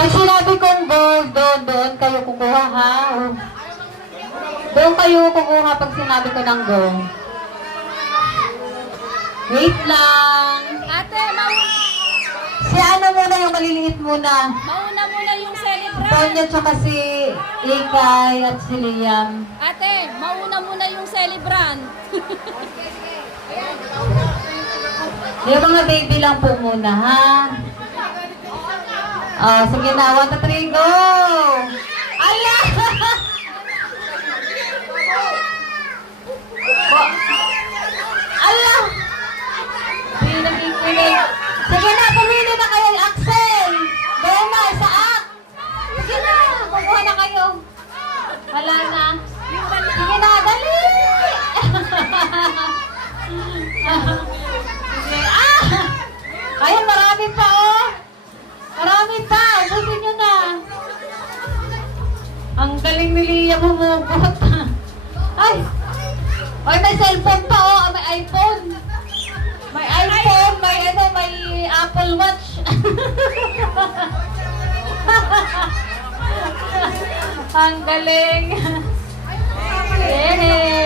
Pag sinabi kong gold, doon kayo kukuha ha. Doon kayo kukuha pag sinabi ko ng gold. Wait lang. Ate, Si ano muna yung maliliit muna? mauna muna yung celebrant. Tonya tsaka si Ikay at si Liam. Ate, mauna muna yung celebrant. Yung mga baby lang po muna ha. Sige na, 1, 2, 3, go! Ala! Ala! Pinag-ikinig. Sige na, pumili na kayo, Axel! Gawin na, isaak! Sige na, kukuha na kayo. Wala na. Sige na, dali! Sige, Ayan, marami pa, oh! Marami pa! Ubusin nyo na! Ang galing ni Lia bumugot. Ay! Ay, may cellphone pa, oh! May iPhone! May iPhone! May Apple Watch! Ang galing! Yay!